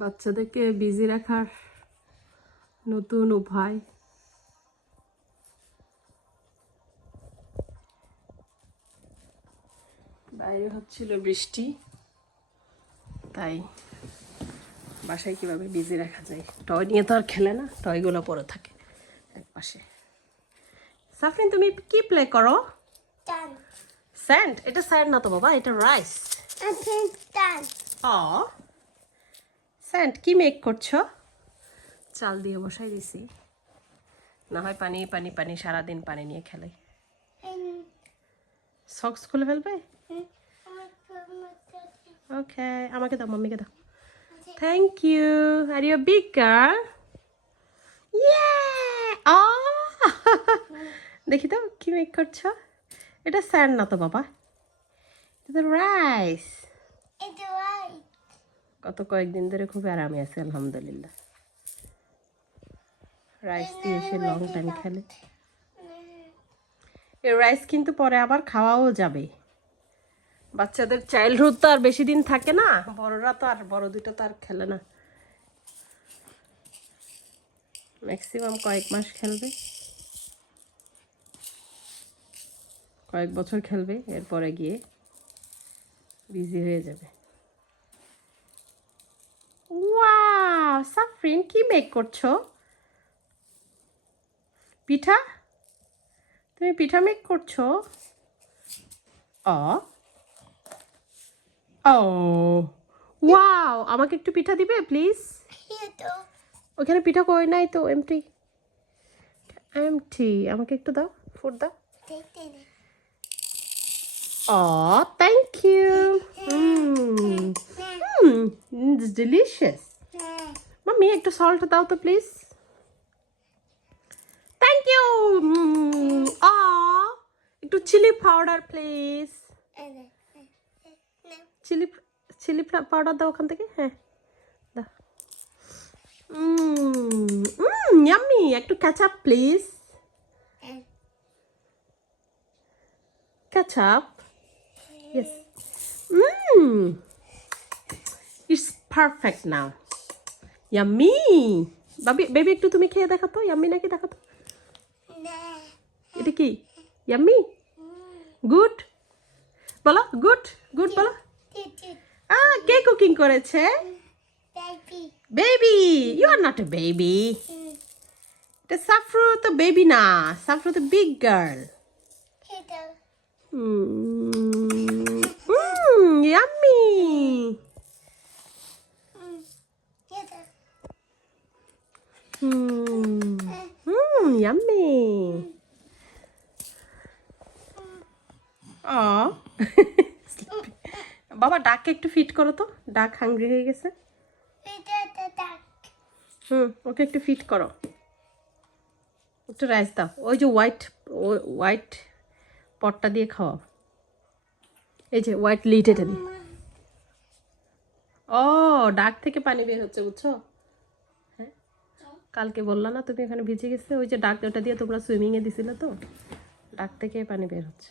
বাচ্চাদেরকে বিজি রাখার নতুন উপায়। বাইরে হচ্ছিল বৃষ্টি, তাই বাসায় কিভাবে বিজি রাখা যায়। টয় নিয়ে তো আর খেলে না, টয়গুলো পড়ে থাকে এক পাশে। সাফরিন, তুমি কি প্লে করো? স্যান্ড? এটা স্যান্ড না তো বাবা, এটা রাইস। স্যান্ড কি মেক করছো? চাল দিয়ে বসাই দিছি, না হয় পানি পানি পানি সারাদিন পানি নিয়ে খেলে। সক্স খুলে ফেলবে? ওকে, আমাকে দাও, মাম্মিকে দাও। Thank you. Are you big girl? দেখি তো কি মেক করছো। এটা স্যান্ড না তো বাবা, এটা রাইস। গত কয়েকদিন ধরে খুব আরামে আছে আলহামদুলিল্লাহ। রাইস দিয়ে সে লং টাইম খেলে। এই রাইস কিন্তু পরে আবার খাওয়াও যাবে। বাচ্চাদের চাইল্ডহুড তো আর বেশি দিন থাকে না, বড়রা তো আর, বড় দুটো তো আর খেলে না, ম্যাক্সিমাম কয়েক মাস খেলবে, কয়েক বছর খেলবে, এরপরে গিয়ে বিজি হয়ে যাবে। ওয়াও সাফরিন, কি মেক করছো? পিঠা? তুমি পিঠা মেক করছো? ও ও ওয়াও, আমাকে একটু পিঠা দিবে প্লিজ? ওখানে পিঠা কই নাই তো, এমটি এমটি, আমাকে একটু দাও, ফুড দাও। Oh, thank you. It's delicious. Mommy, একটু salt দাও তো প্লিজ। Thank you. Oh, একটু chilli powder please. Chilli chilli powder দাও ওখান থেকে, হ্যাঁ দাও। ইয়াম্মি, একটু ketchup please. Ketchup, yes. It's perfect now. Yummy. Baby একটু তুমি খেয়ে দেখো তো, ইয়াম্মি নাকি দেখো তো। এটা কি ইয়াম্মি? গুড বলো, গুড গুড বলো। কে কুকিং করেছে? Baby, you are not a baby. এটা সাফরু তো বেবি না, সাফরু তো বিগ গার্ল। ইয়াম্মি। ইয়াম্মি। বাবা ডাককে একটু ফিট করো তো, ডাক হাংরি হয়ে গেছে। ওকে একটু ফিট করো, একটু রাইস দাও। ওই যে হোয়াইট পটটা দিয়ে খাওয়াও, এই যে হোয়াইট লিড, এটা দিয়ে। ও, ডাক থেকে পানি বের হচ্ছে, বুঝছো? হ্যাঁ, কালকে বললা না তুমি এখানে ভিজে গেছে, ওই যে ডাক, ওটা দিয়ে তোমরা সুইমিং এ দিছিলে তো, ডাক থেকে পানি বের হচ্ছে।